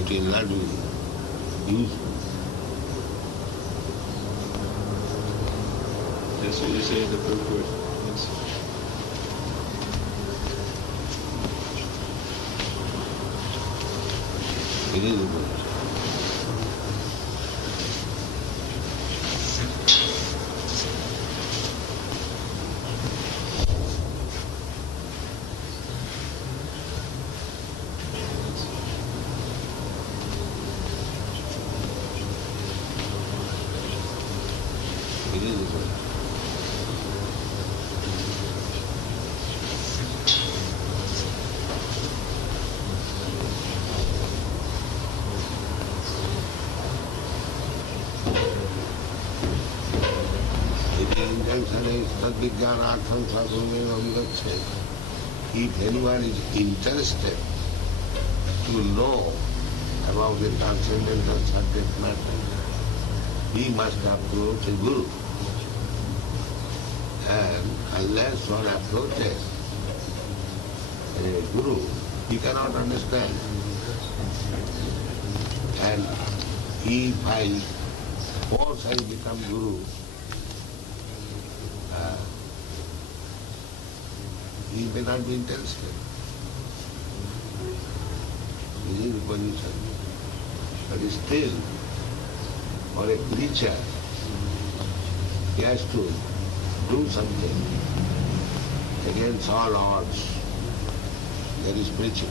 it will not be useful. That's what you say in the purport. Yes. It is good. It is good. Tadvijnanatham sadhumevam gaccheti. If anyone is interested to know about the transcendental subject matter, he must approach a guru. And unless one approaches a guru, he cannot understand. And if by force I become guru, he may not be interested. This is the position. But still, for a preacher, he has to do something against all odds. That is preaching.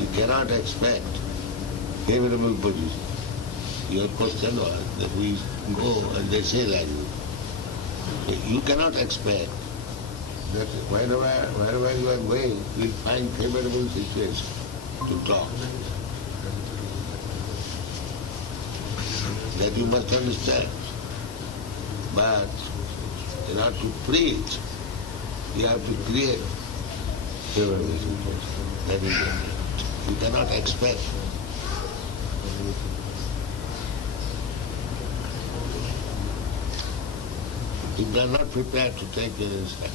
He cannot expect favorable position. Your question was that we go and they say like this. You cannot expect that wherever you are going, you will find favorable situation to talk. That you must understand. But in order to preach, you have to create favorable situation. That is it. You cannot expect. If they are not prepared to take an insight,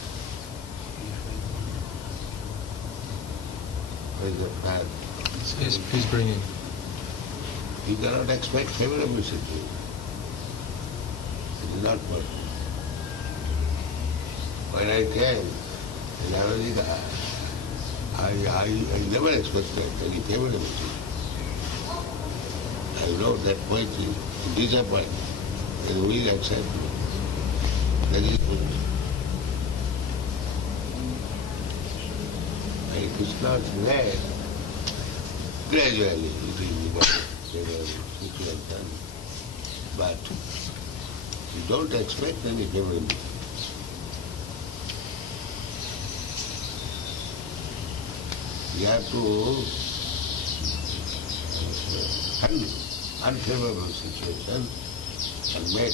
where is the plan? He's bringing. You cannot expect favorable situation. It is not possible. When I came in America, I never expected any favorable situation. I wrote that poetry to disappoint, and we accept it. That is good. And Krishna's way, gradually it will become favorable situation. But you don't expect any favorable. You have to handle unfavorable situation and make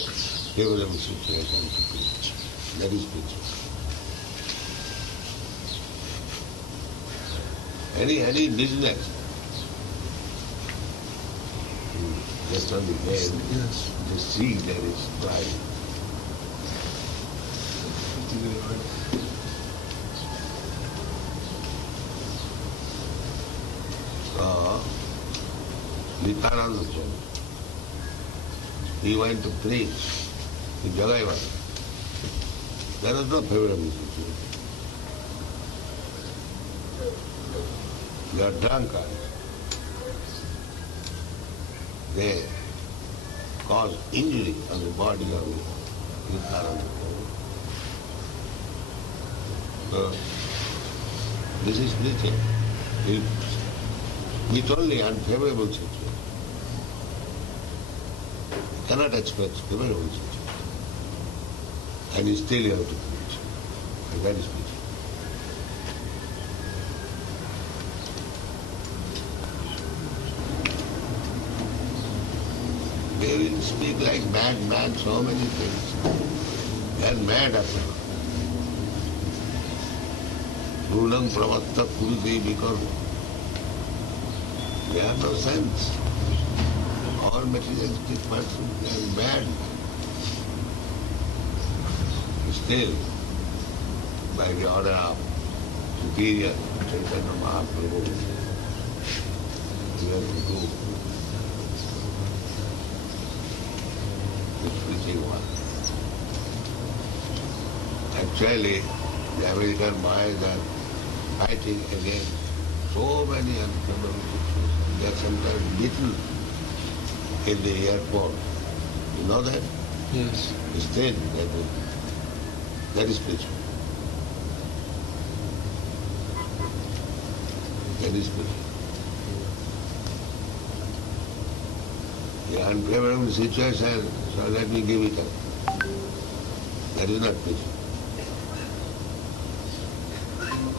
favorable situation to preach. That is preaching. Any business, just on the head, the seed that is drying. So, Nityananda Swami, he went to preach in Jagayavana. There was no favorable situation. They are drunkards. They cause injury on the body of Nityananda. So, this is preaching. With only unfavorable situation. Cannot expect favorable situation. And still you have to preach. And that is preaching. They will speak like madman so many things. They are mad after all. Runam pravatta kurute because they have no sense. All materialistic persons, they are mad. Still, by the order of superior Chaitanya Mahaprabhu, you have to do this preaching work. Actually, the American boys are fighting against so many unfavorable situations. They are sometimes beaten in the airport. You know that? Yes. Still, that is spiritual. That is spiritual. The unfavorable situation, so let me give it up. That is not spiritual.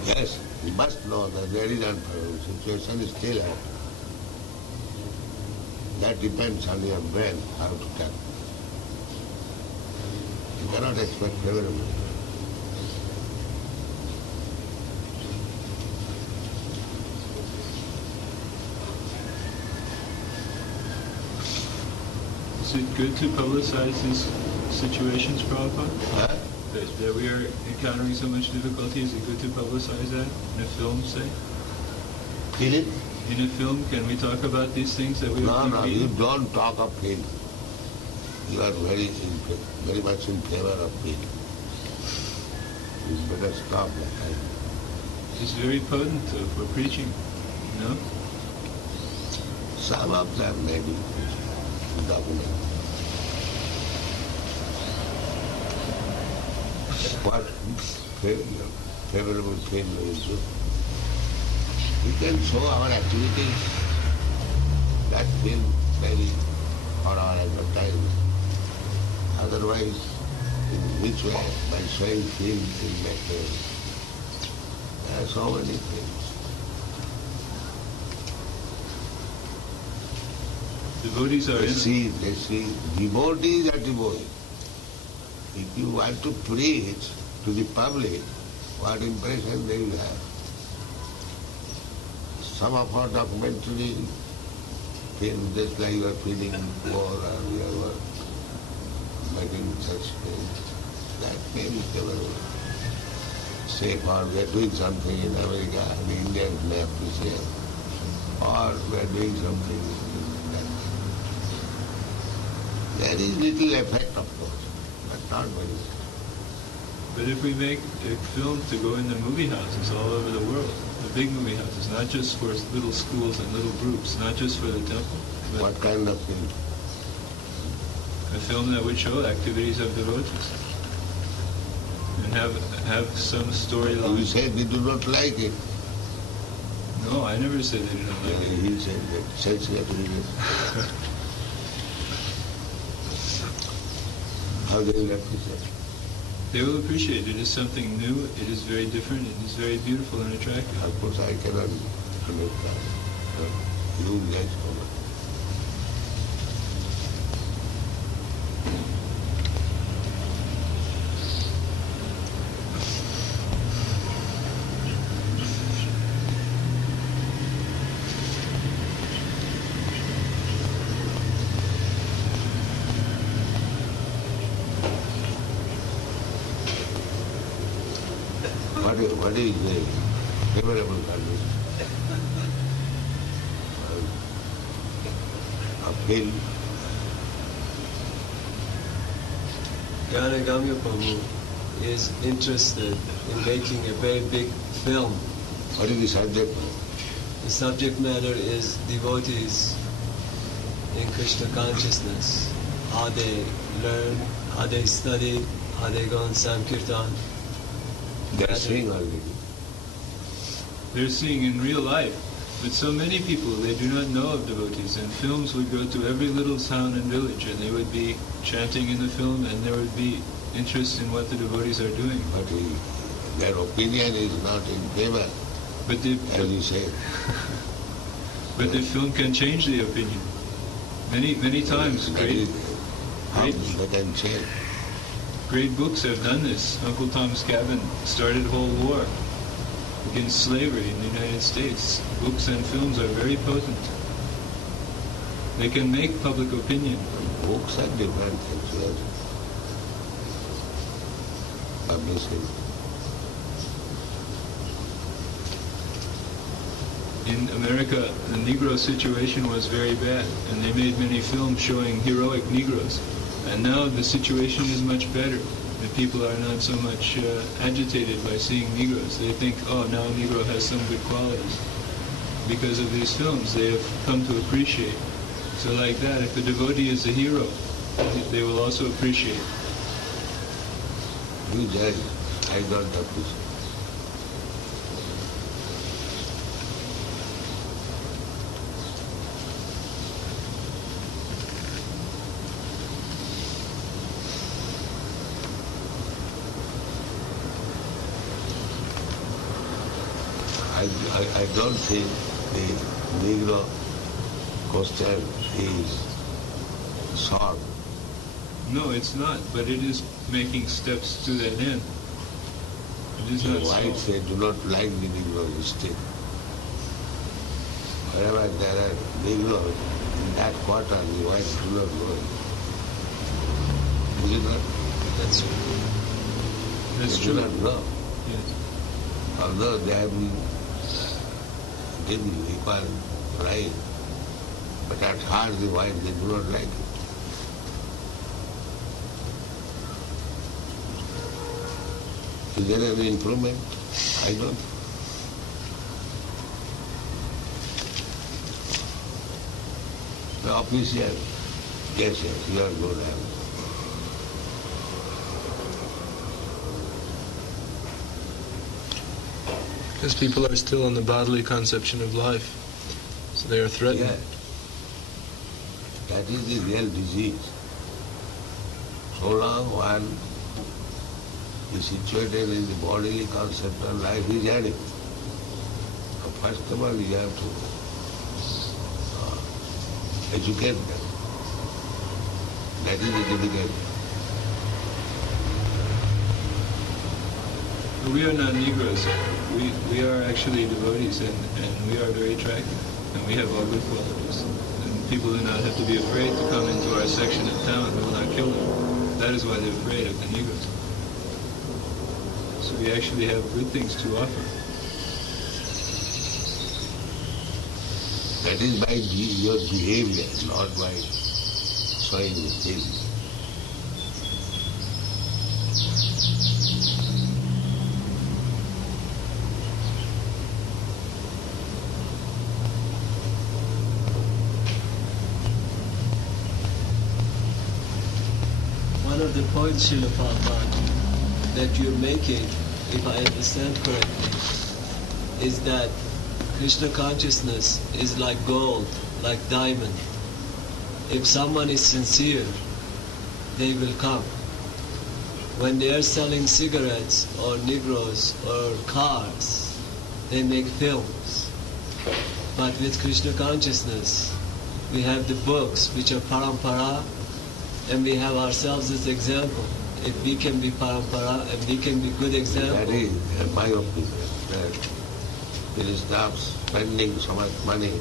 Yes, you must know that there is unfavorable situation still out. That depends on your brain how to tackle. You cannot expect favorable. Is it good to publicize these situations, Prabhupada? Huh? That we are encountering so much difficulty, is it good to publicize that in a film, say? Feel it? In a film, can we talk about these things that we No, are you don't talk of pain. You are very much in favor of pain. You better stop that. It's very potent for preaching, no? Some of them may be documented. What favorable pain will do? We can show our activities, that film maybe for our advertisement. Otherwise, in which way? By showing film in material. There are so many things. Devotees are They see, devotees are devotees. If you want to preach to the public, what impression they will have? Some of our documentary film, just like you are feeling poor or you are making such things, that may be favorable. Say, for we are doing something in America, the Indians may appreciate, or we are doing something in that. There is little effect, of course, but not very much. But if we make a film to go in the movie houses all over the world, the big movie houses, not just for little schools and little groups, not just for the temple, but What kind of film? a film that would show activities of devotees and have some storyline. You said they do not like it. No, I never said they didn't like it. He said that sensitive. How they will appreciate it? They will appreciate it. It is something new, it is very different, it is very beautiful and attractive. Of course, I cannot understand. You guys come. What is the favorable condition? A film. Ganagamya Prabhu is interested in making a very big film. What is the subject? The subject matter is devotees in Krishna consciousness, how they learn, how they study, how they go on Sankirtan. They are seeing already. They're seeing in real life, but so many people, they do not know of devotees, and films would go to every little town and village, and they would be chanting in the film, and there would be interest in what the devotees are doing. But their opinion is not in favor, But the, as you say. but the film can change the opinion. Many times, That is how great, they can change. great books have done this. Uncle Tom's Cabin started a whole war against slavery in the United States. Books and films are very potent. They can make public opinion. Books are different actually. Publishing. in America, the Negro situation was very bad, and they made many films showing heroic Negroes. And now the situation is much better. The people are not so much agitated by seeing Negroes. They think, oh, now a Negro has some good qualities. Because of these films, they have come to appreciate. So like that, if the devotee is a hero, they will also appreciate. You judge, I don't appreciate. I don't think the Negro question is solved. No, it's not, but it is making steps to that end. It is The not whites, solved. they do not like the Negro still. Wherever there are Negroes, in that quarter, the whites do not know it. Is it not? That's true. That's They true. do not know. Yes. Although they have been given equal right, but at heart the whites, they do not like it. Is there any improvement? I don't. The official, yes, you are good. Because people are still on the bodily conception of life, so they are threatened. Yes. That is the real disease. So long one is situated in the bodily concept of life, he is addicted. So first of all, you have to educate them. That is the difficult. We are not Negroes. We are actually devotees, and we are very attractive, and we have all good qualities. And people do not have to be afraid to come into our section of town. We will not kill them. That is why they're afraid of the Negroes. So we actually have good things to offer. That is by your behavior, not by showing the thing. One of the points, Srila Prabhupada, that you're making, if I understand correctly, is that Krishna consciousness is like gold, like diamond. If someone is sincere, they will come. When they are selling cigarettes or Negroes or cars, they make films. But with Krishna consciousness, we have the books which are parampara, and we have ourselves as example. If we can be parampara and we can be good example. That is my opinion. That will stop spending so much money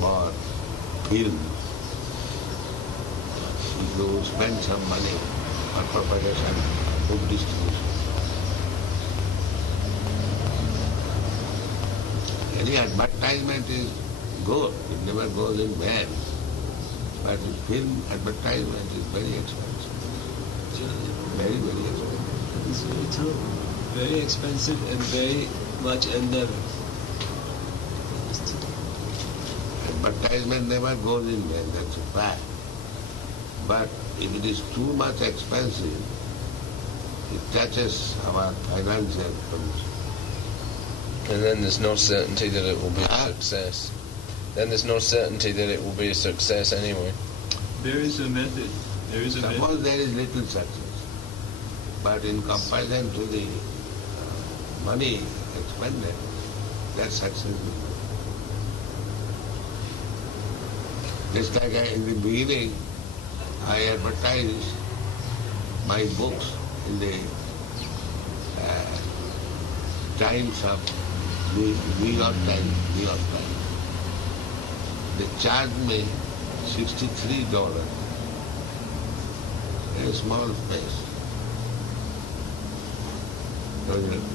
for film. If you spend some money for propagation, book distribution. Any advertisement is good, it never goes in vain. But the film advertisement is very expensive. Very, very expensive. It's very true. Very expensive and very much endeavor. Advertisement never goes in vain, that's a fact. But if it is too much expensive, it touches our financial condition. And then there's no certainty that it will be a Ah. success. Then there's no certainty that it will be a success anyway. There is a method. There is a Suppose method. there is little success, but in comparison to the money expended, that success will be. Just like in the beginning, I advertised my books in the Times of New York Times. They charged me $63. A small space.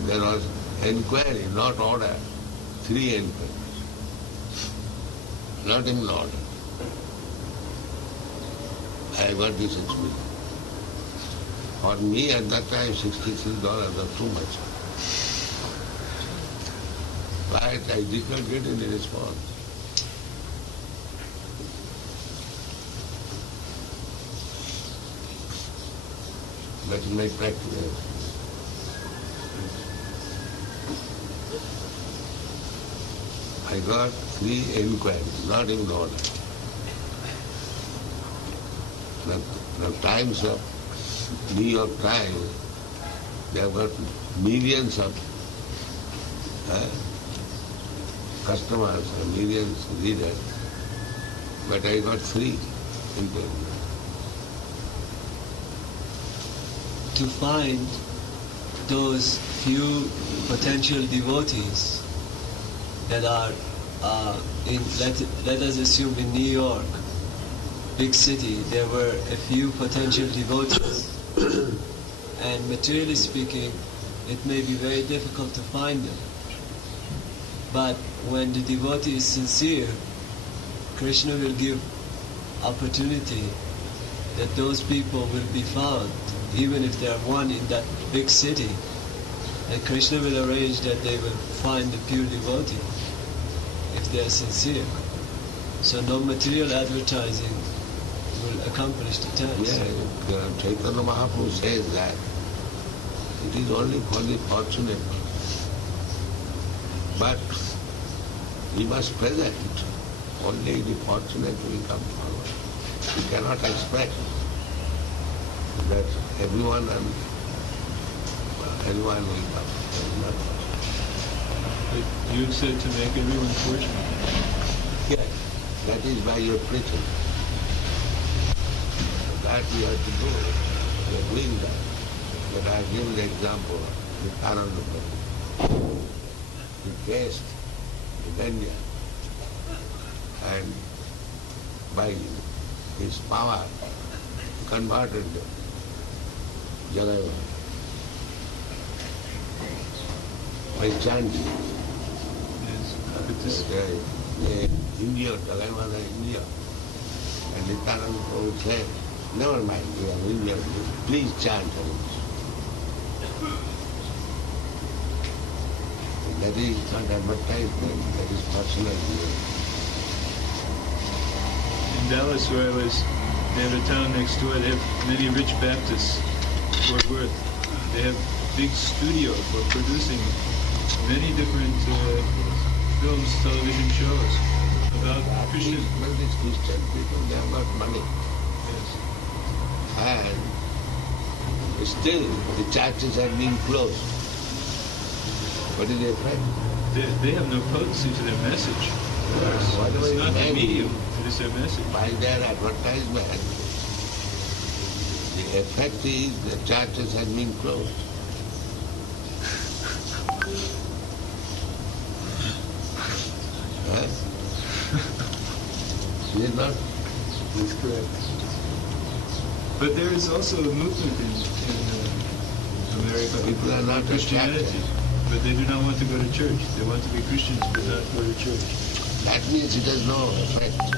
There was inquiry, not order. 3 inquiries. not in order. I got this experience. For me at that time, $63 was too much. But I did not get any response. That is my practice. I got 3 inquiries, not in order. The Times of New York Times, they have got millions of customers, millions readers, but I got 3 inquiries. To find those few potential devotees that are let us assume in New York, big city, there were a few potential devotees. And materially speaking, it may be very difficult to find them. But when the devotee is sincere, Krishna will give opportunity that those people will be found, even if there are one in that big city. And Krishna will arrange that they will find the pure devotee, if they are sincere. So no material advertising will accomplish the task. Yeah, Chaitanya Mahaprabhu says that it is only for the fortunate. But we must present. Only the fortunate will come forward. We cannot expect that everyone will come. But you said to make everyone fortunate. Yes, that is by your preaching. That we have to do. We are doing that. But I have given the example of Nityananda Prabhu. He faced in India, and by his power converted Jagayava by chanting. Yes. But this, India, Jagayava India. And Nityananda Prabhu said, never mind, we are India, please chant Hare. That is not advertisement, that is personal view. in Dallas, where I was, they have a town next door. They have many rich Baptists, Fort Worth. They have big studio for producing many different films, television shows about Krishna. But these Christian people, they have got money. Yes. And still, the churches are being closed. What is the effect? They have no potency to their message. Whatever It's not the it may be, medium, it is their message. by their advertisement, the effect is the churches have been closed. Huh? Is it not? That's correct. But there is also a movement in America. People are not Christianity, attracted. but they do not want to go to church. They want to be Christians but not go to church. That means it has no effect.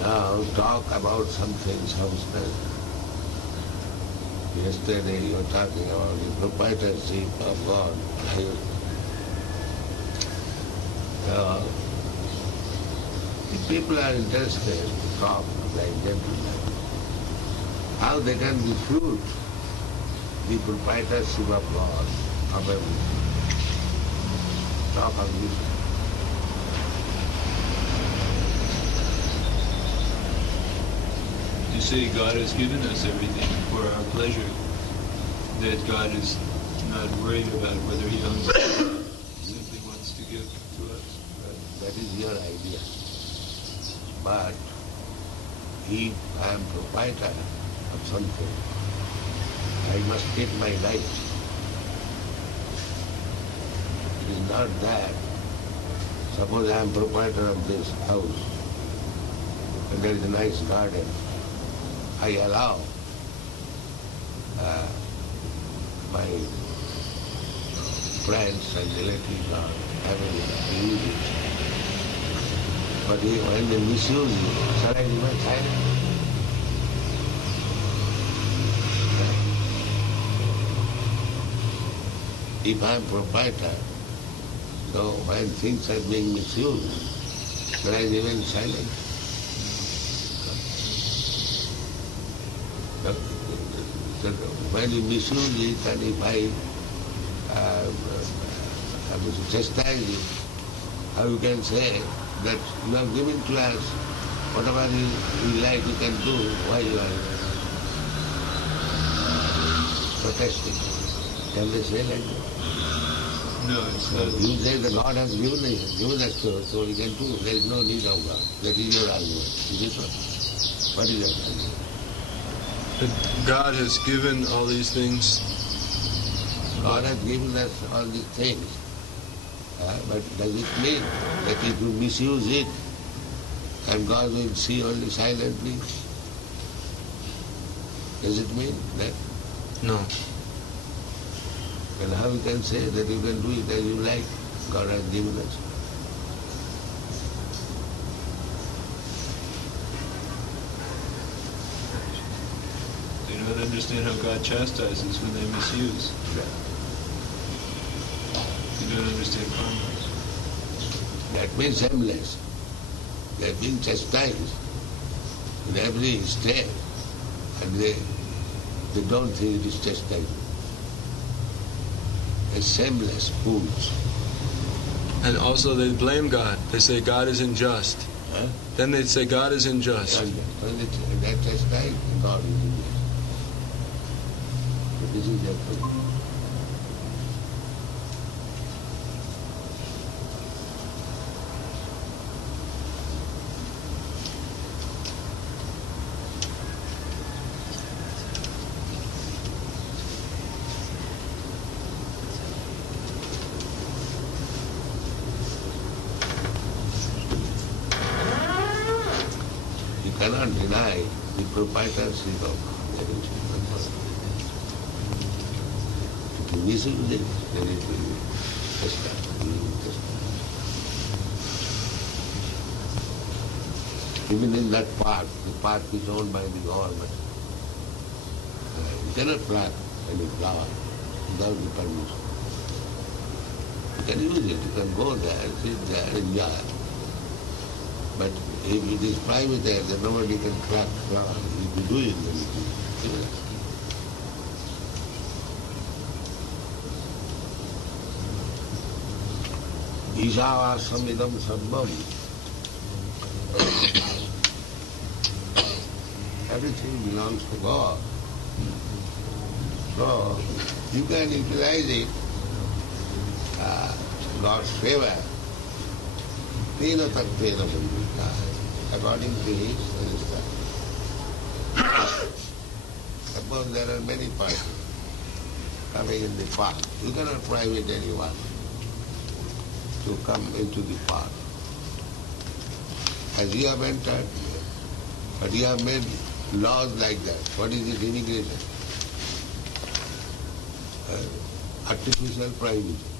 Now talk about something substance. Yesterday you were talking about the proprietorship of God. If people are interested to talk like gentlemen, how they can refute the proprietorship of God of everything? Talk on this. say God has given us everything for our pleasure, that God is not worried about whether He owns it, He simply wants to give to us. That is your idea. But if I am proprietor of something, I must take my life. It is not that. Suppose I am proprietor of this house, and there is a nice garden. I allow my friends and relatives or family to use it. But when they misuse it, shall I remain silent? If I am proprietor, so when things are being misused, shall I remain silent? When you misuse it and if I chastise it, how you can say that you have given to us whatever you like you can do, why you are protesting? Can they say like that? No, it's not. You say that God has given us so we can do. There is no need of God. That is your argument. Is it so? What is your argument? That God has given all these things. God has given us all these things. But does it mean that if you misuse it, and God will see only silently? Does it mean that? No. Then how you can say that you can do it as you like? God has given us. They don't understand how God chastises when they misuse. They don't understand karma. That means aimless. They are being chastised in every step, and they don't think it is chastisement. They're shameless fools. And also they blame God. They say God is unjust. Huh? Then they say God is unjust. And when they chastise, God is unjust. But this is their problem. You cannot deny the proprietorship of that instrument. If you misuse it, then it will be chastised. Even in that park, the park is owned by the government. You cannot plant any flower without the permission. You can use it, you can go there, sit there, enjoy. But if it is private there, then nobody can pluck flowers. If you do it, then it is given. Isavasamidam sarvam. Everything belongs to God. So you can utilize it, God's favor, tena tattena sambhita, according to his understanding. Suppose there are many persons coming in the park. You cannot prohibit anyone to come into the park. As you have entered, but you have made laws like that. What is it? Immigration. Artificial prohibition.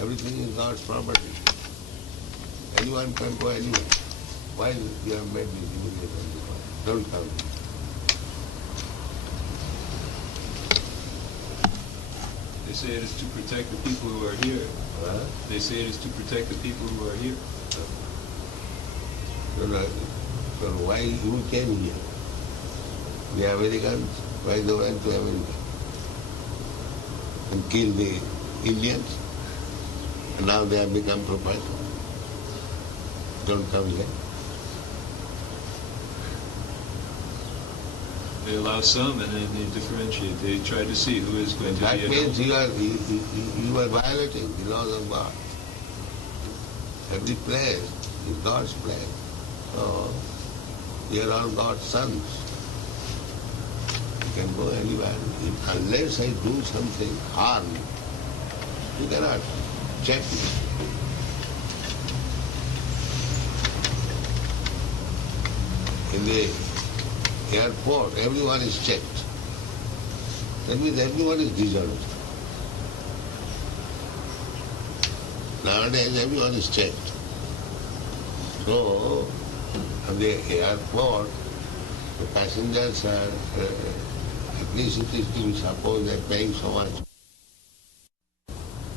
Everything is God's property. Anyone can go anywhere. Why you have made this immigration? Don't come. They say it is to protect the people who are here. Huh? They say it is to protect the people who are here. So why you came here? The Americans, why they went to America? And killed the Indians? And now they have become proprietors. Don't come here. They allow some and then they differentiate. They try to see who is going to That be a means helper. you are violating the laws of God. Every place is God's place. So, you are all God's sons. You can go anywhere. Unless I do something harm, you cannot check me. In the airport, everyone is checked. That means everyone is dishonest. Nowadays, everyone is checked. So, at the airport, the passengers are, at least it is to be supposed they're paying so much.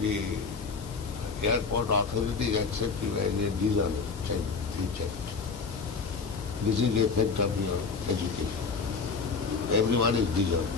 The airport authorities accept you as a dishonest, checked. This is the effect of your education. Everyone is dishonest.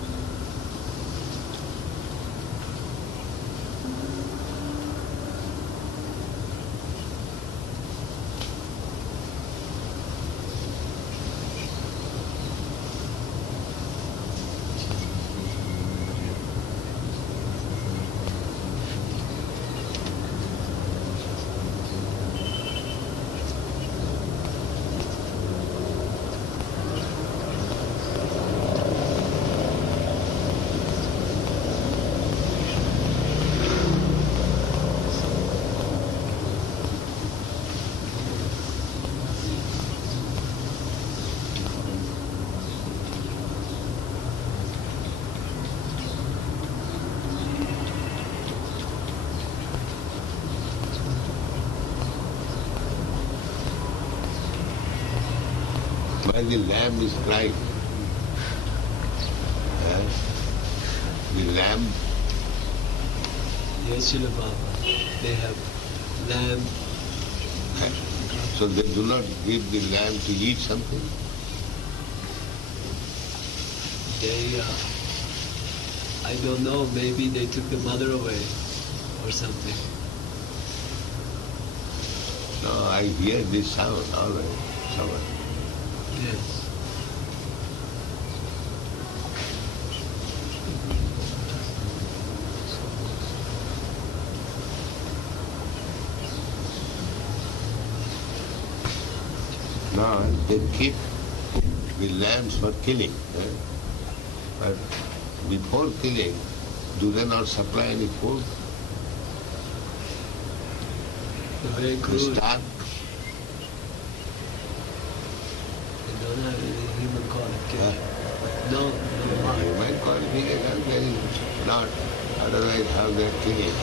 While the lamb is crying, the lamb, Yes, Srila Prabhupada. They have lamb. so they do not give the lamb to eat something. They, I don't know, maybe they took the mother away or something. No, I hear this sound always. Someone. Yes. No, they keep the lambs for killing. But before killing, do they not supply any food? They're very They cruel. starve. They don't have any human qualification. No, no heart. Human qualification, there is not. Otherwise, how they are killing?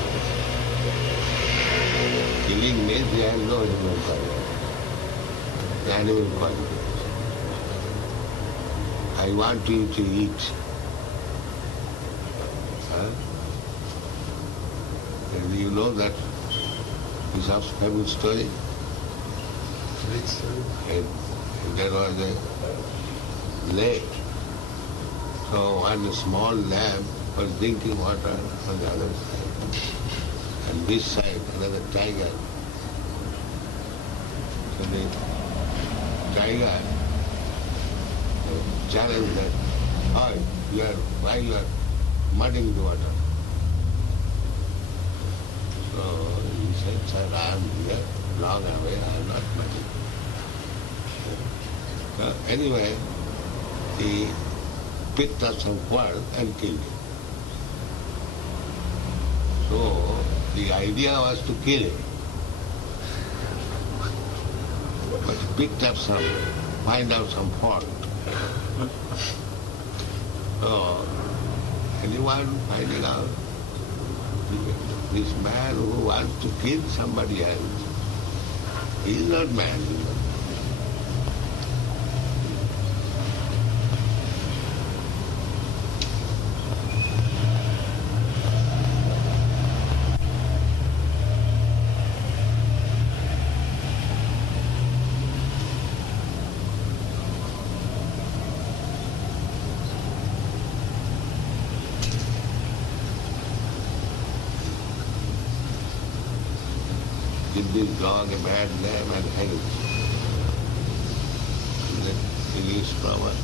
Killing means they have no human qualification. Animal qualification. I want you to eat. And you know that piece of famous story? Great story. And there was a lake. So one small lamb was drinking water on the other side. And this side, another tiger. So the tiger challenged that, why you are mudding the water? So he said, sir, I am here, long away, I am not mudding. So anyway, he picked up some quarrel and killed him. So the idea was to kill him. But he picked up find out some fault. So anyone finding out this man who wants to kill somebody else, he is not man. Give this dog a bad name and hang it. Release from it.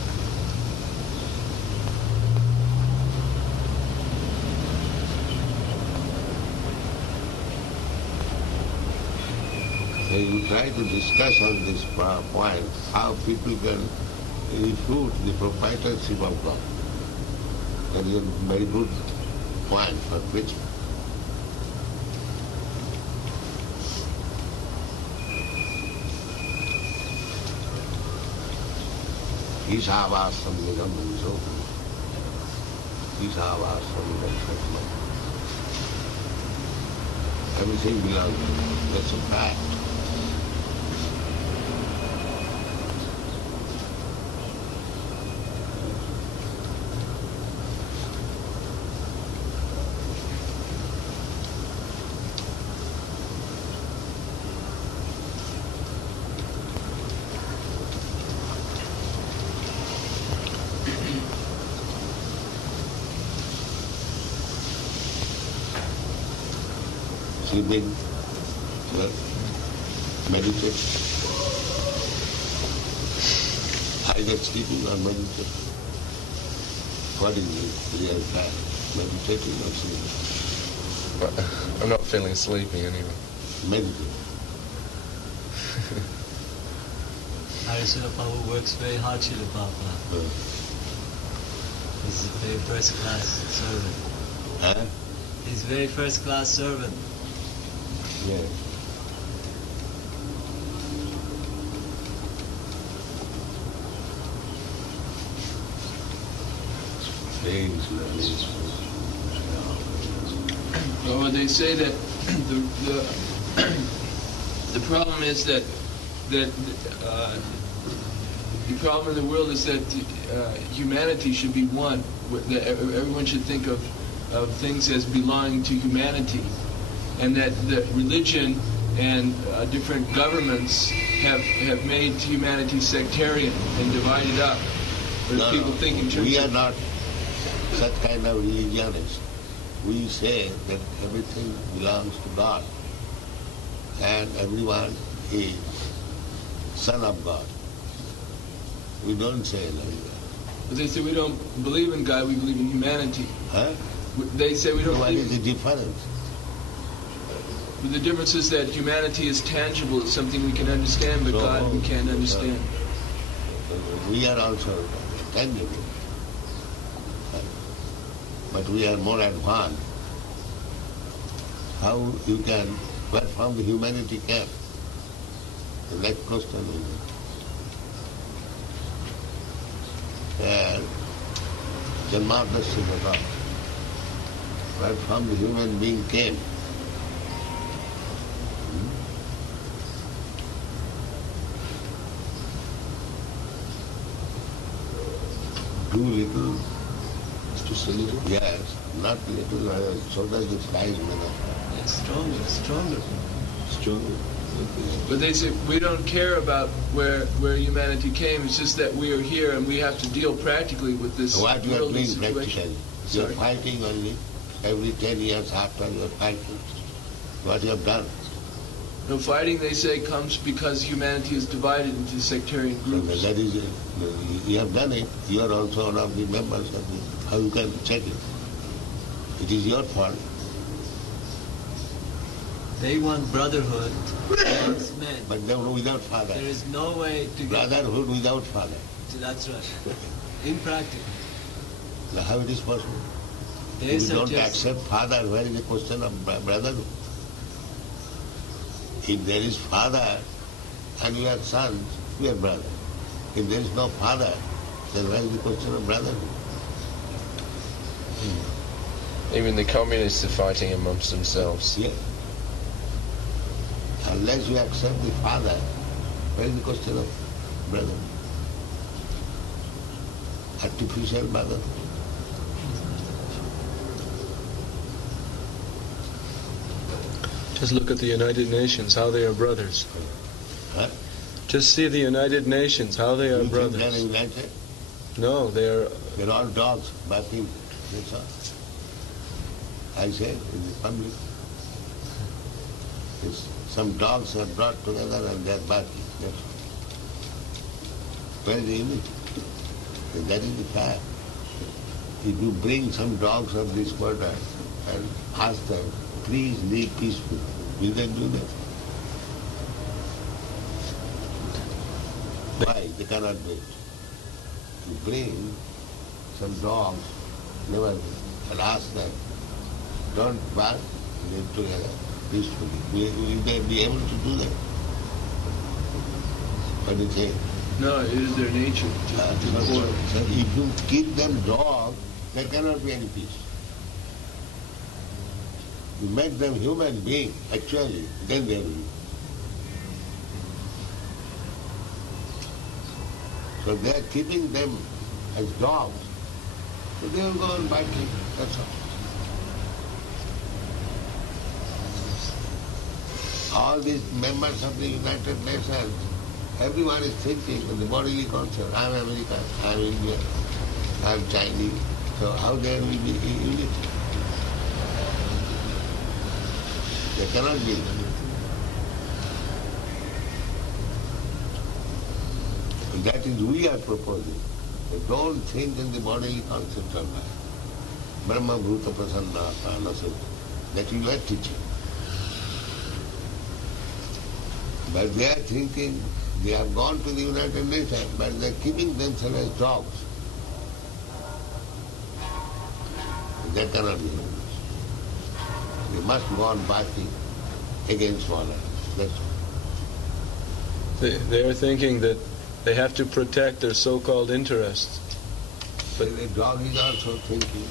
You try to discuss on this point how people can refute the proprietorship of God. That is a very good point for preaching. Ishavasam nigam visoham. Ishavasam nigam satmam. Everything belongs to him. That's a fact. Sleeping, meditate. Either sleeping or meditating. What is the real fact? Meditating or sleeping? But I'm not feeling sleepy anyway. Meditating. Harishala Prabhu works very hard, Srila Prabhupada. He's a very first class servant. Huh? He's very first class servant. Yes. Well, they say that the problem is that the problem in the world is that humanity should be one. That everyone should think of things as belonging to humanity, and that the religion and different governments have made humanity sectarian and divided up. No, people think in terms we are of not such kind of religionists. We say that everything belongs to God and everyone is son of God. We don't say like that. But they say we don't believe in God, we believe in humanity. Huh? They say we don't What believe. is the difference? But the difference is that humanity is tangible, it's something we can understand, but So, God we can't understand. We are also tangible. But we are more advanced. How you can, where from the humanity came? The next question is, Janmadasya Bhata, where from the human being came? Do little. To say little? Yes, not little, so does the wise man. It's stronger. Stronger. But they say we don't care about where humanity came, it's just that we are here and we have to deal practically with this What you are worldly doing situation. practically? You are fighting only. Every 10 years after you are fighting. What you have done. No, fighting, they say, comes because humanity is divided into sectarian So groups. that is it. You have done it. You are also one of the members of it. How you can check it? It is your fault. They want brotherhood amongst men. But they were without father. There is no way to get... Brotherhood without father. That's right. Impractical. Now how it is possible? They If you don't suggest... accept father, where is the question of brotherhood? If there is father and you are sons, you are brothers. If there is no father, then where is the question of brotherhood? Even the communists are fighting amongst themselves. Yeah. Unless you accept the father, where is the question of brotherhood? Artificial brotherhood. Just look at the United Nations, how they are brothers. Huh? Just see the United Nations, how they are You think they are brothers. united? No, they are... They're all dogs barking. That's all. I say in the public. Some dogs are brought together and they're barking. That's all. Where is the unity? And that is the fact. If you bring some dogs of this quarter and ask them, please live peacefully, will they do that? Why? They cannot do it. To bring some dogs, never, and ask them, don't bark, live together peacefully. Will they be able to do that? What do you think? No, it is their nature to quarrel. So if you keep them dogs, there cannot be any peace. You make them human beings, actually, then there will be. So they are keeping them as dogs. So they will go on biting, that's all. All these members of the United Nations, everyone is thinking in the bodily concept. I am American, I am Indian, I am Chinese. So how there will be unity? There cannot be. That is we are proposing. So don't think in the bodily concept of life. Brahma Bhuta Prasanna Prana Sutta. That you are teaching. But they are thinking, they have gone to the United Nations, but they are keeping themselves as dogs. That cannot be. They must go on fighting against one another. That's all. They are thinking that they have to protect their so-called interests. But the dog is also thinking.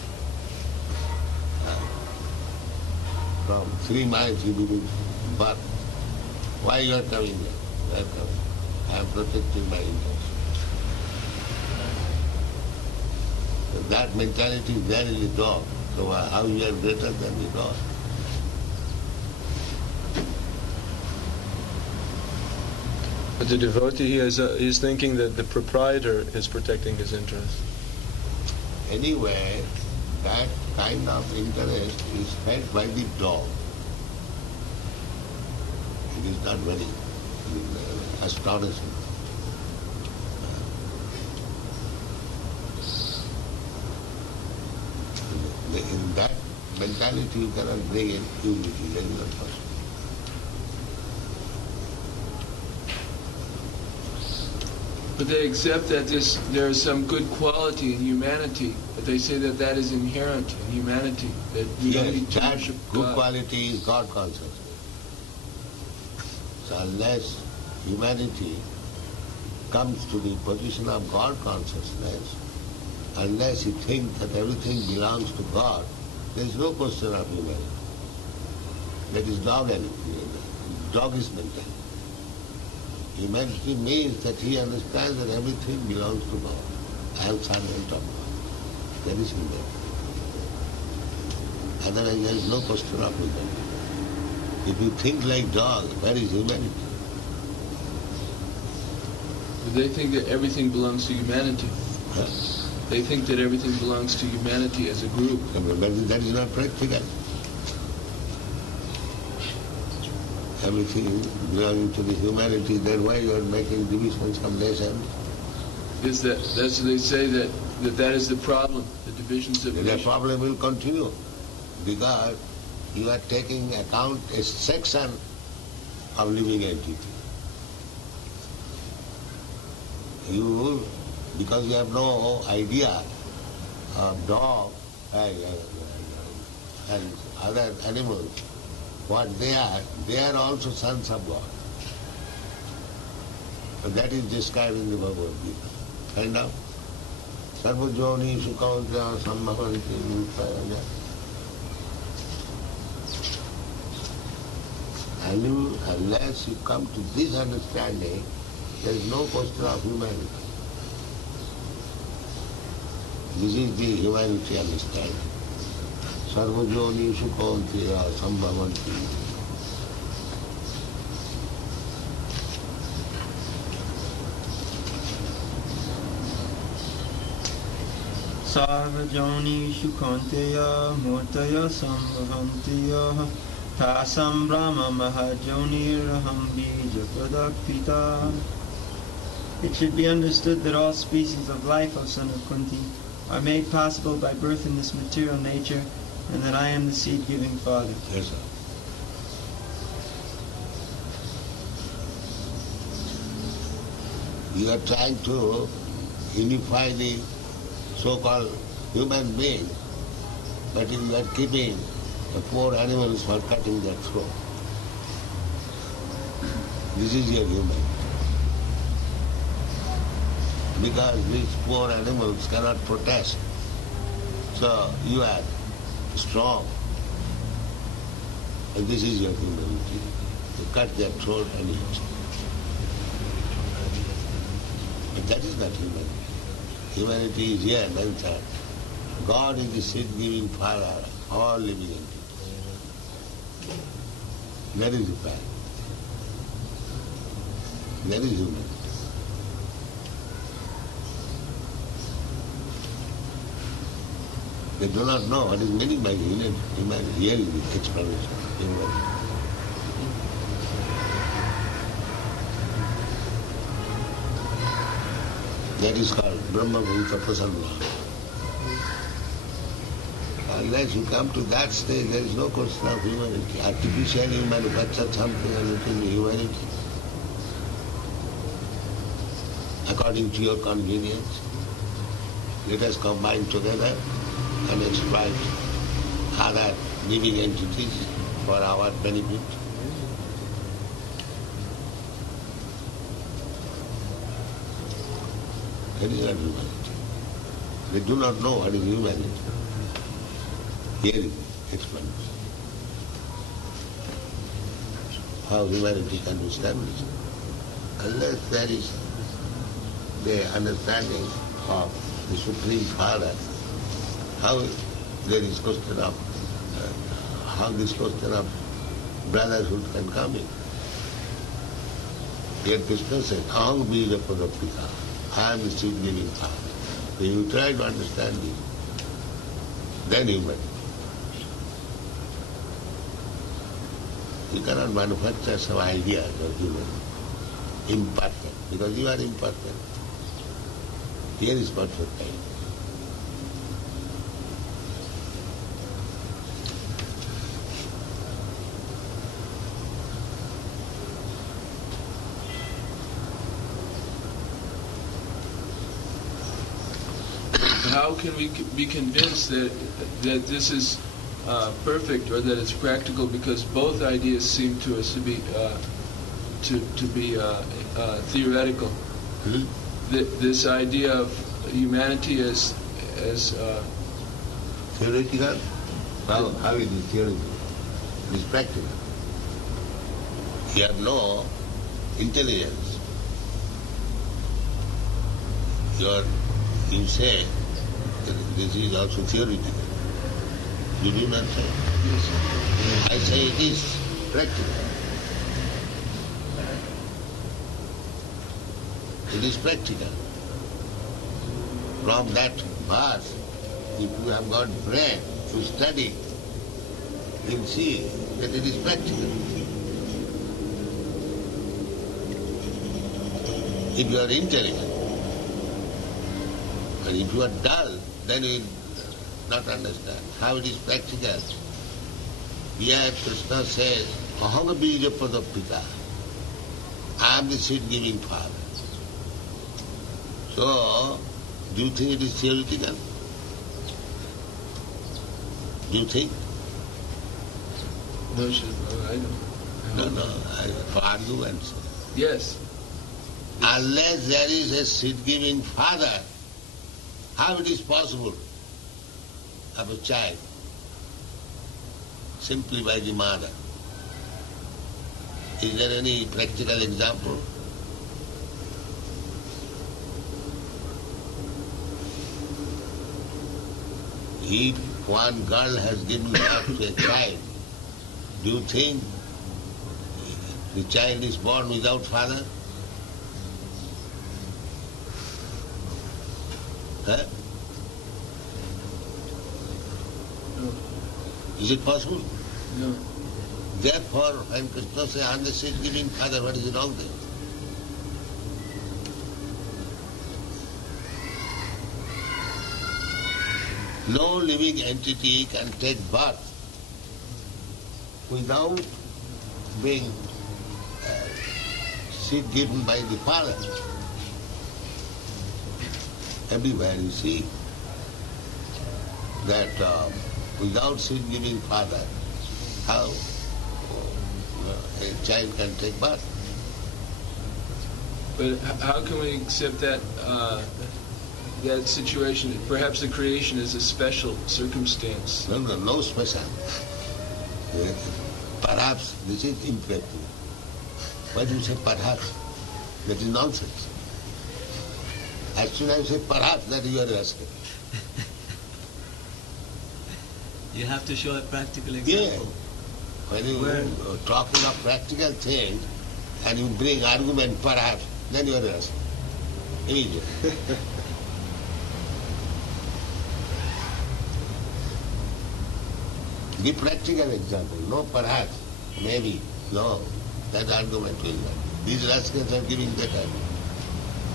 From 3 miles he begins to bark. Why you are coming here? I am coming. I am protecting my interests. So that mentality is there in the dog. So how you are greater than the dog? But the devotee is thinking that the proprietor is protecting his interests. Anyway, that kind of interest is felt by the dog. It is not very astonishing. In that mentality you cannot bring in unity, that is not possible. But they accept that there is some good quality in humanity, but they say that that is inherent in humanity, that we don't need to that worship good God. quality is God consciousness. So unless humanity comes to the position of God consciousness, unless he thinks that everything belongs to God, there is no question of humanity. That is doggish mentality. Humanity means that he understands that everything belongs to God. I am servant of God. That is humanity. Otherwise there is no question of humanity. If you think like dog, where is humanity? But they think that everything belongs to humanity. Huh? They think that everything belongs to humanity as a group. But that is not practical. Everything belonging to the humanity, then why you are making divisions of nations? That's what they say, that is the problem, the divisions of The nations. problem will continue because you are taking account a section of living entity. You, because you have no idea of dog and other animals, what they are also sons of God. And that is described in the Bhagavad Gita. Find out. Sarvajoni Sukhaudya Sambhavanti Mutaya. Unless you come to this understanding, there is no question of humanity. This is the humanity understanding. Sarvajoni Sukhaudya Sambhavanti. Sarvajonishu Kanteya Murtaya Sambhavantiya Tasam Brahma Mahajoniraham Bija Pradakpita. It should be understood that all species of life, O son of Kunti, are made possible by birth in this material nature, and that I am the seed-giving Father. Yes, sir. You are trying to unify the so-called human being, but you are keeping the poor animals for cutting their throat. This is your humanity. Because these poor animals cannot protest. So you are strong. And this is your humanity. You cut their throat and eat. But that is not humanity. Humanity is here, mentioned. God is the seed-giving Father of all living entities. That is the fact. That is humanity. They do not know what is meant by humanity, really the explanation of humanity. That is called Brahma Bhuta Prasanna. Unless you come to that stage, there is no question of humanity. Artificially you manufacture something and it is humanity. According to your convenience, let us combine together and exploit other living entities for our benefit. That is not humanity. They do not know what is humanity. Here is the explanation. How humanity can be established. Unless there is the understanding of the Supreme Father, how there is question of how this question of brotherhood can come in. Here Krishna said, Aham Bija Padapika, I am the seed-giving Father. So you try to understand this, then humanity. You cannot manufacture some ideas of humanity. Imperfect, because you are imperfect. Here is perfect time. How can we be convinced that this is perfect or that it's practical? Because both ideas seem to us to be theoretical. Hmm? This idea of humanity as Theoretical? How is it theoretical? It is practical. You have no intelligence. You say that this is also theoretical. You do not say. Yes. I say it is practical. It is practical. From that verse, if you have got brain to study, you will see that it is practical. If you are intelligent, and if you are dull, then you will not understand how it is practical. Here Krishna says, Aham Bija Padapika, I am the seed-giving Father. So, do you think it is theoretical? Do you think? no, I don't. No, for arguments. Yes. Unless there is a seed-giving Father, how it is possible of a child simply by the mother? Is there any practical example? If one girl has given birth to a child, do you think the child is born without father? Huh? No. Is it possible? No. Therefore, when Krishna says, I am the seed-giving Father, what is wrong there? No living entity can take birth without being seed given by the Father. everywhere you see that without seed-giving father, how a child can take birth. But how can we accept that that situation? Perhaps the creation is a special circumstance. No special. Perhaps this is impractical. Why do you say perhaps? That is nonsense. As soon as you say perhaps, that you are asking. You have to show a practical Yeah. example. When you are talking of practical things and you bring argument perhaps, then you are asking. Immediately. Give practical example. No perhaps, maybe, no. That argument will not. These rascals are giving that argument.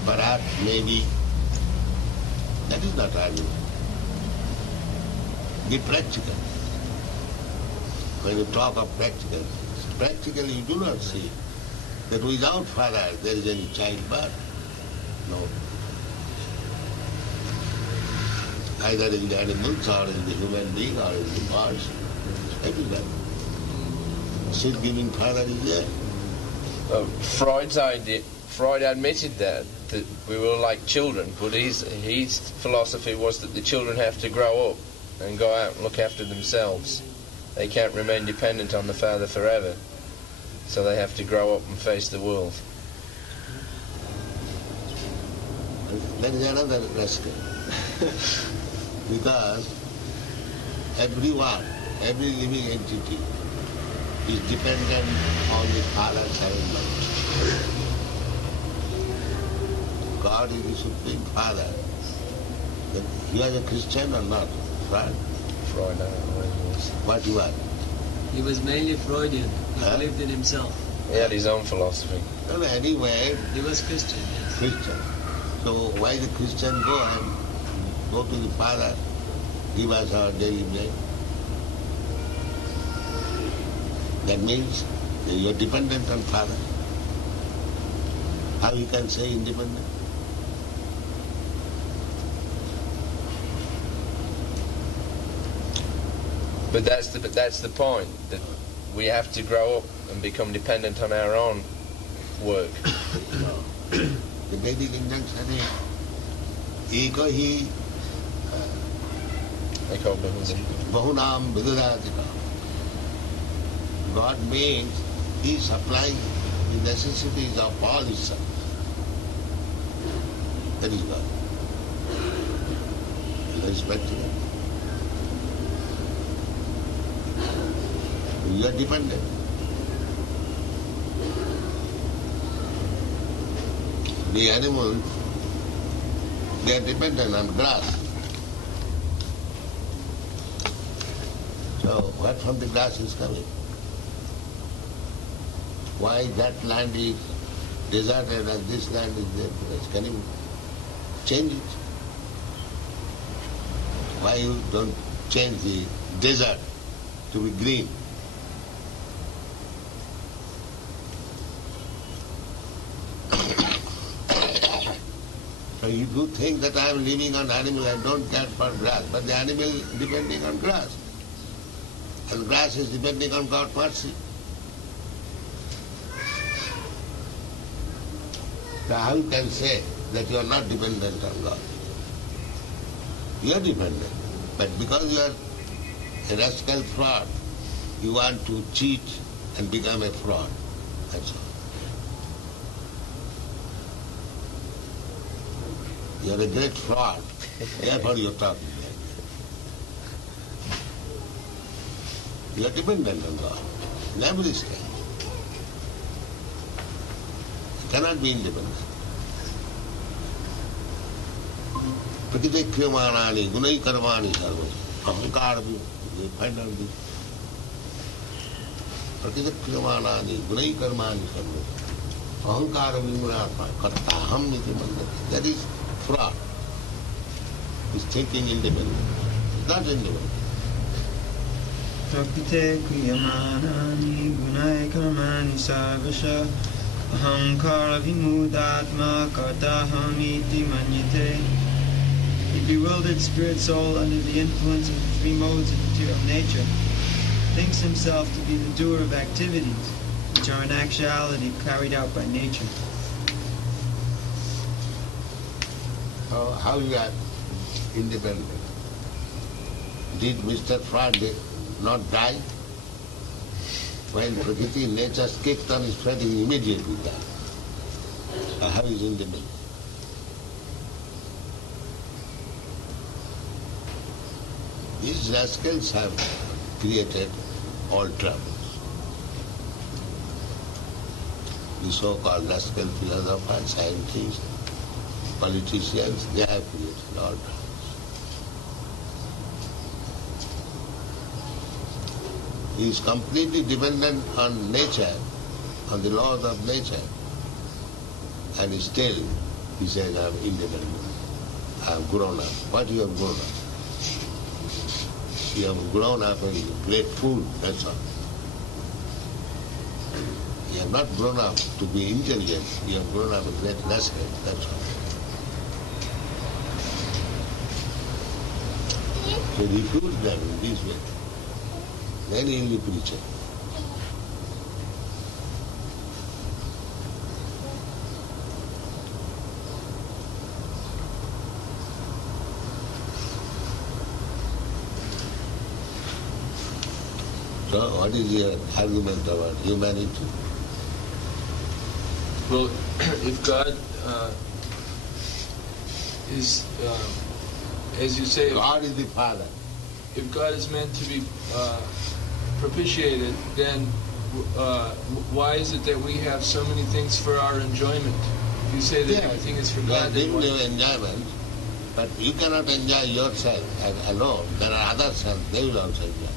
Perhaps, maybe. That is not argument. Be practical. When you talk of practical things, practically you do not see that without father there is any childbirth. No. Either in the animals or in the human being or in the birds. Everywhere. Seed-giving father is there. Freud admitted that we were like children, but his philosophy was that the children have to grow up and go out and look after themselves. They can't remain dependent on the father forever, so they have to grow up and face the world. That is another rascal. Because everyone, every living entity is dependent on the father's having life. God is the Supreme Father. You are a Christian or not? Freud? Freud, I don't know what he was. What you are? He was mainly Freudian. He Huh? believed in himself. He had his own philosophy. No, anyway, He was Christian, yes. Christian. So why the Christian go to the Father, give us our daily bread? That means that you are dependent on Father. How you can say independent? But that's the point, that we have to grow up and become dependent on our own work. The Vedic injunction is eko hi bahunam vidudadika. God means He is supplying the necessities of all His sons. That is God. Respectable. You are dependent. The animals, they are dependent on grass. So what from the grass is coming? Why that land is deserted and this land is there? Can you change it? Why you don't change the desert to be green? So you do think that I am living on animal, I don't care for grass, but the animal is depending on grass. And grass is depending on God's mercy. So how you can say that you are not dependent on God? You are dependent, but because you are a rascal fraud, you want to cheat and become a fraud. That's all. You are a great fraud. Therefore you are talking like that. You are dependent on God. Never is there. You cannot be independent. Prakiti kriyamanani, gunai karmani sarva. Ahankar bhi, you find out this. Prakiti kriyamanani, gunai karmani sarva. Ahankar vimuratma, kartaham niti mandati. That is fraud. Is thinking independent. Not independent. Prakrite kriyamanani gunai karmani sarvasha ahankara vimudatma kartaham iti manyate. bewildered spirit soul under the influence of the three modes of material nature thinks himself to be the doer of activities which are in actuality carried out by nature. How you are independent? Did Mr. Freud not die? When Prakriti, nature kicked on his feet, he immediately died. How is independent? These rascals have created all troubles. The so-called rascal philosophers, scientists, politicians, they have created all troubles. He is completely dependent on nature, on the laws of nature, and still he says, I am independent. I have grown up. What you have grown up? You have grown up in great food, that's all. You have not grown up to be intelligent. You have grown up a great rascal, that's all. So refuse them in this way. Then he will be preaching. So what is your argument about humanity? Well, if God is, as you say, God is the Father. if God is meant to be propitiated, then why is it that we have so many things for our enjoyment? If you say that everything is for God, then giving you enjoyment, but you cannot enjoy yourself alone. There are other sons, they will also enjoy.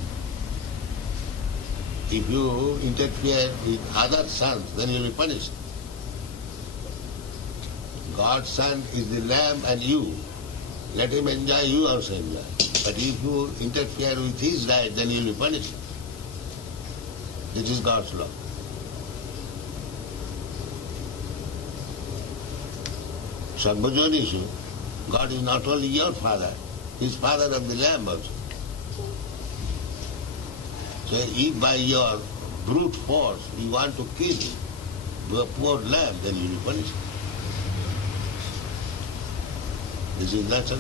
If you interfere with other sons, then you will be punished. God's son is the lamb and you. Let him enjoy, you also enjoy. But if you interfere with his right, then you will be punished. This is God's law. Sarvajonishu, God is not only your father, he is father of the lamb also. So if by your brute force you want to kill the poor lamb, then you will be punished. This is natural.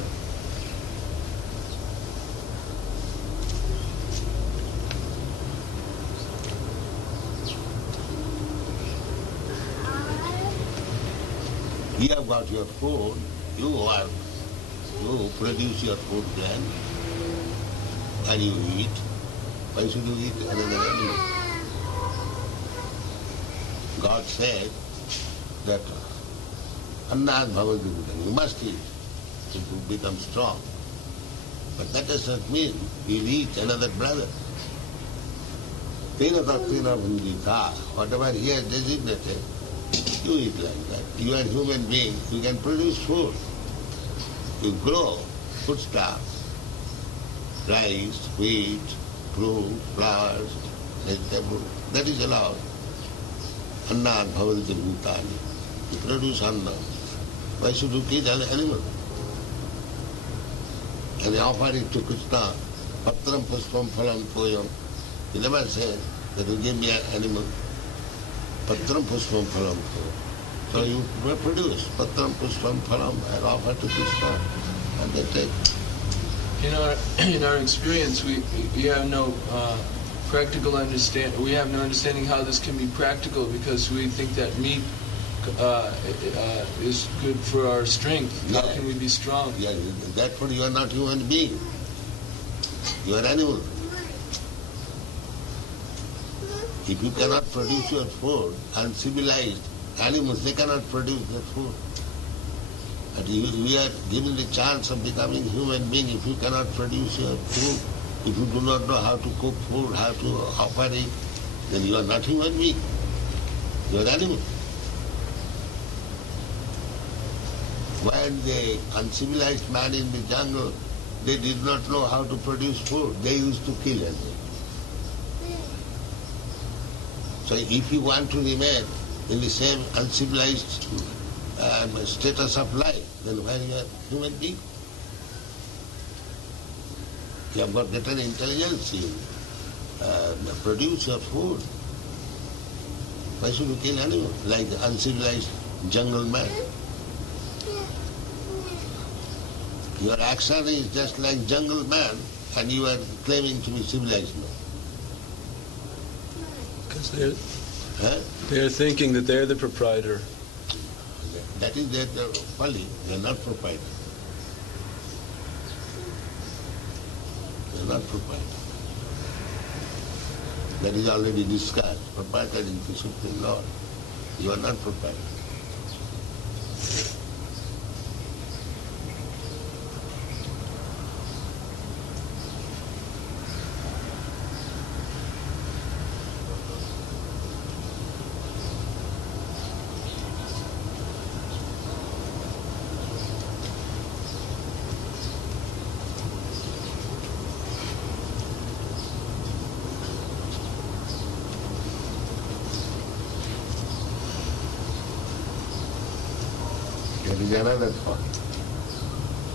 You have got your food, you work, you produce your food then, and you eat. Why should you eat another animal? God said that Annad Bhavati Bhutan, you must eat to become strong. But that does not mean you eat another brother. Tina Taktina Bhundita, whatever he has designated, you eat like that. You are a human being, you can produce food. You grow foodstuffs, rice, wheat, fruit, flowers, vegetables. That is allowed. Annad Bhavati Bhutani. You produce Anna. Why should you kill an animal? And they offer it to Krishna. Patram puspam phalam toyam. He never said that you give me an animal. Patram puspam phalam toyam. So you produce Patram puspam phalam and offer to Krishna. And they take. in our experience, we have no practical understanding. We have no understanding how this can be practical because we think that meat is good for our strength. Yeah. How can we be strong? Yeah, therefore you are not human being. You are animal. If you cannot produce your food, uncivilized animals, they cannot produce their food. And we are given the chance of becoming human being. If you cannot produce your food, if you do not know how to cook food, how to offer it, then you are not human being. You are animal. When the uncivilized man in the jungle, they did not know how to produce food. They used to kill animals. So if you want to remain in the same uncivilized status of life, then when you are human being, You have got better intelligence, you produce your food. Why should you kill animals like uncivilized jungle man? Your action is just like jungle man and you are claiming to be civilized man. Because Huh? they're thinking that they're the proprietor. That is their folly. They are not proprietor. They are not proprietor. That is already discussed. Proprietor is the Supreme Lord. You are not proprietor. That is another thought.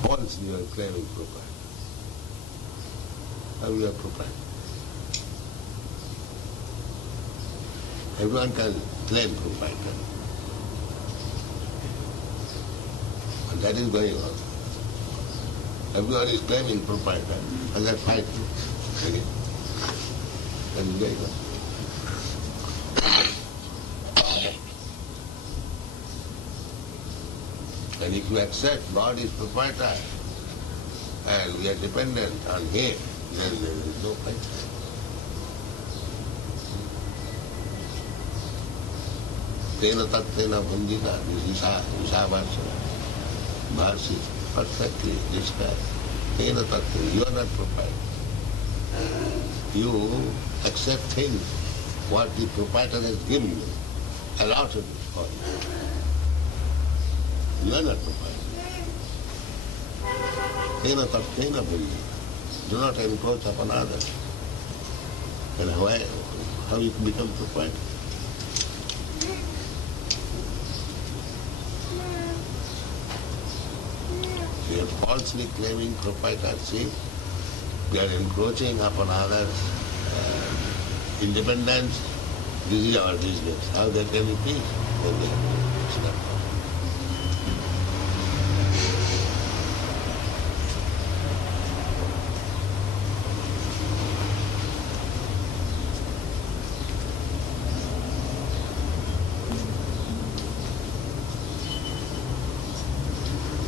False you are claiming proprietor. How you are proprietor? Everyone can claim proprietor. And that is going on. Everyone is claiming proprietor and they are fighting again. That is going on. And if you accept God is proprietor and we are dependent on Him, then there is no fight. Tena tattena bhandita, this Ishavasya, Bharsi, perfectly described. Tena tattena, you are not proprietor. You accept things, what the proprietor has given you, allotted for you. You are not proprietor. Tena tattena bhandita. Do not encroach upon others. And how you become proprietor? We are falsely claiming proprietorship. We are encroaching upon others' independence. This is our business. How there can be peace? When they it's not.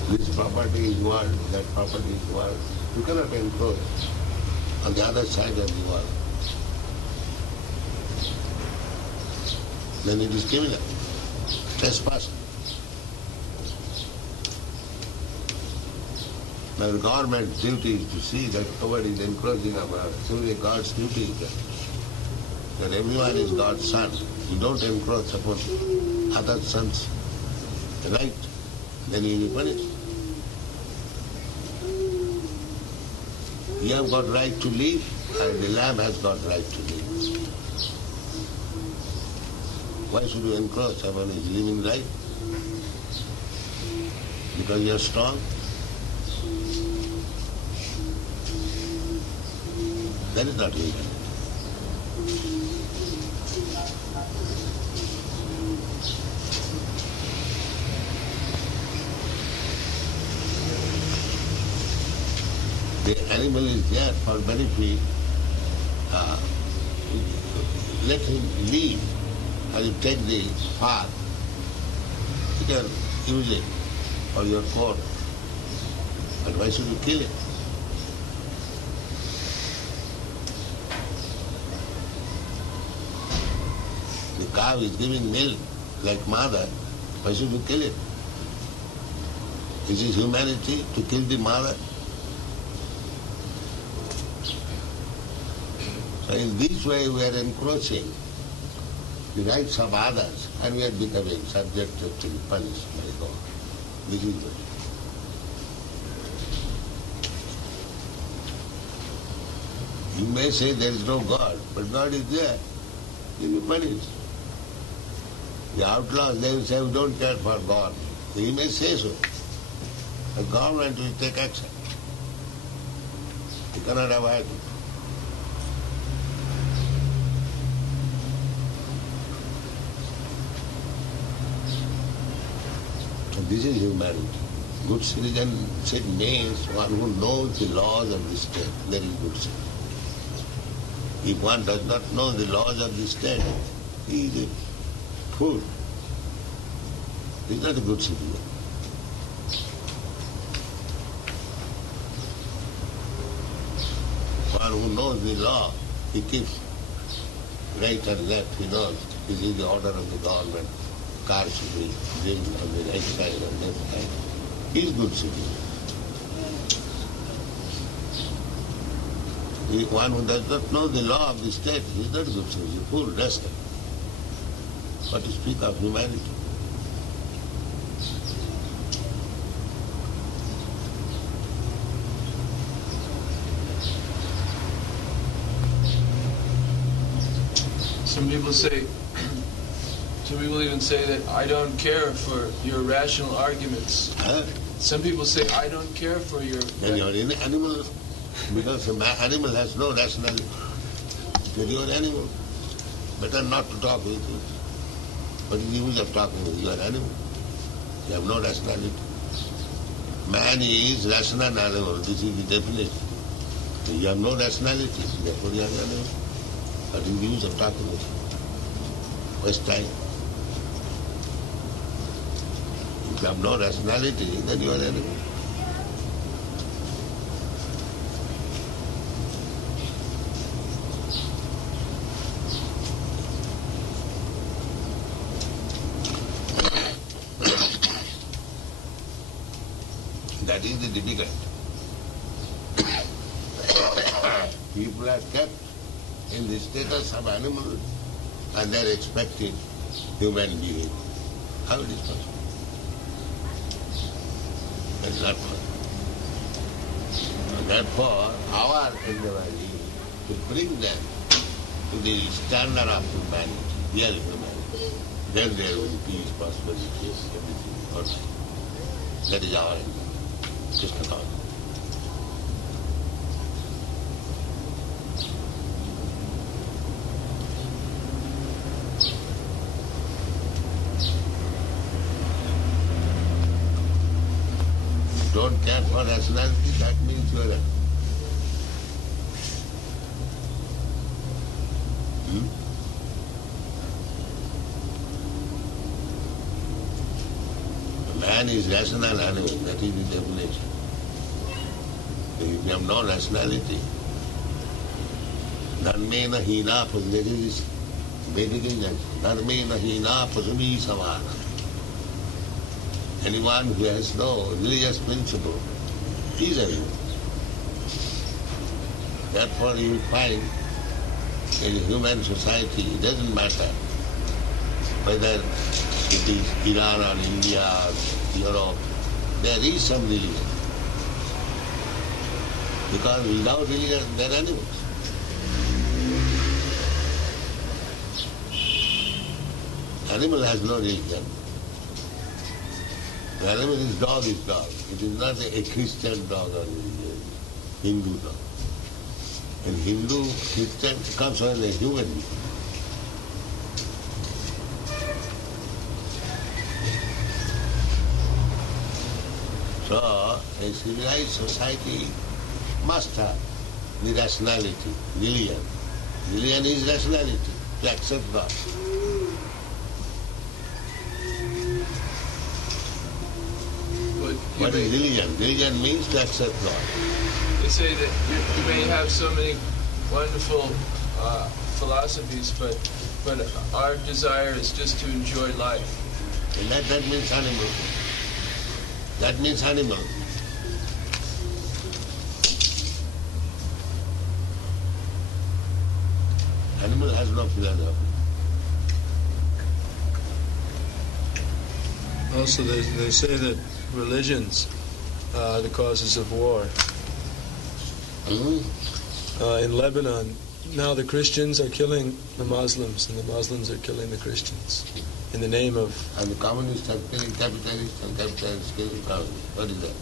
This property is world, that property is world. You cannot encroach on the other side of the world. Then it is criminal, trespass. Now the government's duty is to see that nobody is encroaching upon others. Simply God's duty is that everyone is God's son. You don't encroach upon other sons' right, then you will be punished. You have got right to live, and the lamb has got right to live. Why should you encroach upon his living right? Because you are strong? That is not legal. The animal is there for benefit. Let him live. And you take the fat, you can use it for your coat. But why should you kill it? The cow is giving milk like mother. Why should you kill it? Is it humanity to kill the mother? So in this way we are encroaching the rights of others and we are becoming subjected to be punished by God. This is it. You may say there is no God, but God is there. You will be punished. The outlaws, they will say, we don't care for God. He may say so. The government will take action. You cannot avoid it. And this is humanity. Good citizenship means one who knows the laws of the state. That is good citizen. If one does not know the laws of the state, he is a fool. He is not a good citizen. One who knows the law, he keeps right and left, he knows. This is the order of the government. Car should be driven on the right side and left side. He is good citizen. One who does not know the law of the state is not good citizen, he is a fool, rascal. What to speak of humanity? Some people even say that I don't care for your rational arguments. Huh? Some people say I don't care for your... Then you are an animal, because an animal has no rationality. Then you are an animal. Better not to talk with you. What is the use of talking with you? You are an animal. You have no rationality. Man is rational animal. This is the definition. You have no rationality, therefore you are an animal. What is the use of talking with you? Waste time. If you have no rationality, then you are an animal. That is the difficult. People are kept in the status of animals and they are expecting human being. How it is possible? That is not possible. And therefore, our endeavor is to bring them to the standard of humanity, real humanity. Then there will be peace, prosperity, everything. All right. That is our endeavor. Krishna consciousness. Don't care for rationality, that means you are a... Man is rational animal, that is the definition. If you have no rationality, dharmena hina pasumi, that is Vedic English, dharmena hina pasumi samana. Anyone who has no religious principle is a human. Therefore you will find in human society, it doesn't matter whether it is Iran or India or Europe, there is some religion. Because without religion, they are animals. Animal has no religion. The animal is dog. It is not a Christian dog or a Hindu dog. And Hindu, Christian comes from a human being. So, a civilized society must have the rationality, religion. Religion is rationality, to accept God. What is religion? Religion means to accept God. They say that you may have so many wonderful philosophies, but our desire is just to enjoy life. And that means animal. That means animal. Animal has no philosophy. Also, they say that religions are the causes of war. In Lebanon, now the Christians are killing the Muslims, and the Muslims are killing the Christians in the name of... And the communists are killing capitalists, and capitalists killing communists. What is that?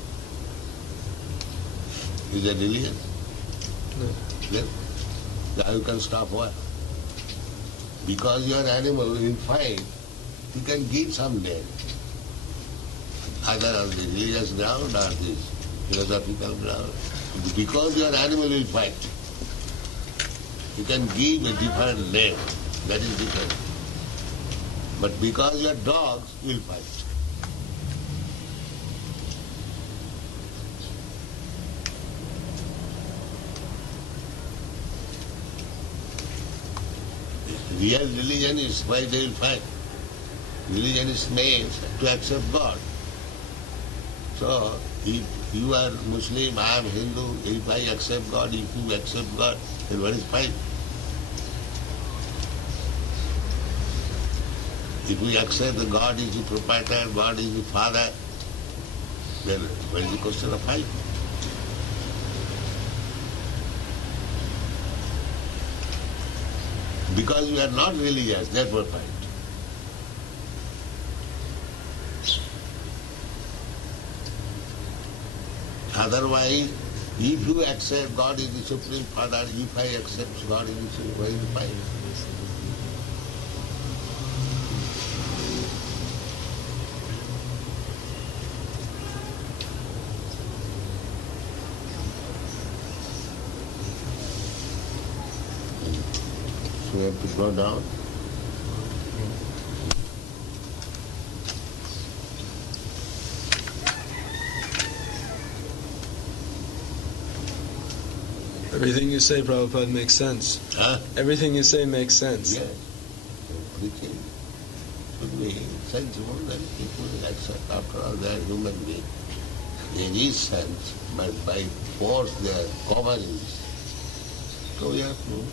Is that religion? Then now you can stop war. Because you are animal in fight, you can give some name. Either on the religious ground or the philosophical ground. Because you are animal will fight. You can give a different name. That is different. But because you are dogs, you will fight. Real religion is why they will fight. Religion is made to accept God. So, if you are Muslim, I am Hindu, if I accept God, if you accept God, then what is fight? If we accept that God is the proprietor, God is the father, then what is the question of fight? Because we are not religious, therefore fight. Otherwise, if you accept God is the Supreme Father, if I accept God is the Supreme, why is the fight? So we have to go down. Everything you say, Prabhupada, makes sense. Huh? Everything you say makes sense. Yes. Preaching should be sensible that people accept. After all, they are human beings. There is sense, but by force they are covering. So we have to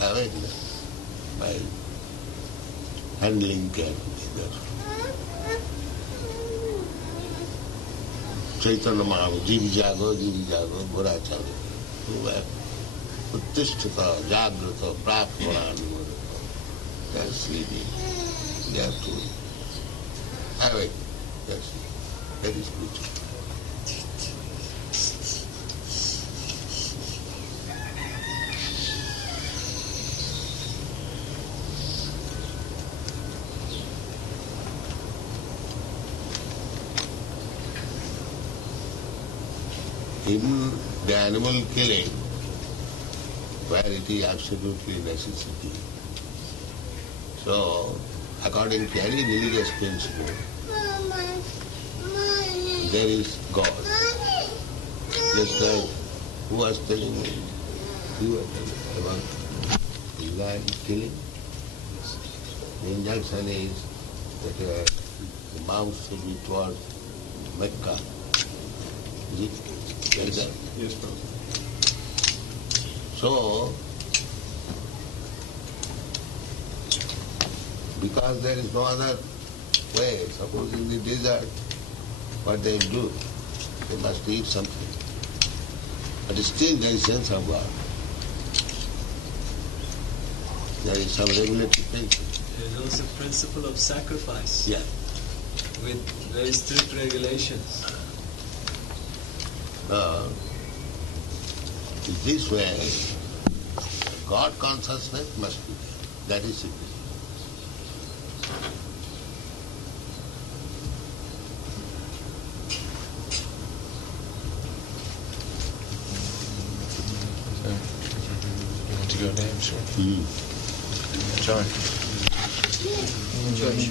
avoid them by handling carefully. Chaitanya Mahaprabhu, Jivi Jago, Gora Chalo. Who have Uttishtata, Jagrata, Prapmana, they are sleeping. They have to avoid. Yes, that is spiritual. In the animal killing, where it is absolutely necessity. So, according to any religious principle, there is God. Just like who was telling me, you were telling about Israel killing. The injunction is that the mouth should be toward Mecca. Is it? Yes, yes, Prabhupada. So, because there is no other way, suppose in the desert, what they do, they must eat something. But still there is sense of God. There is some regulatory principle. There is also principle of sacrifice. Yeah. With very strict regulations. In this way, God consciousness must be there. That is it. You want to go down, sir? John. Church.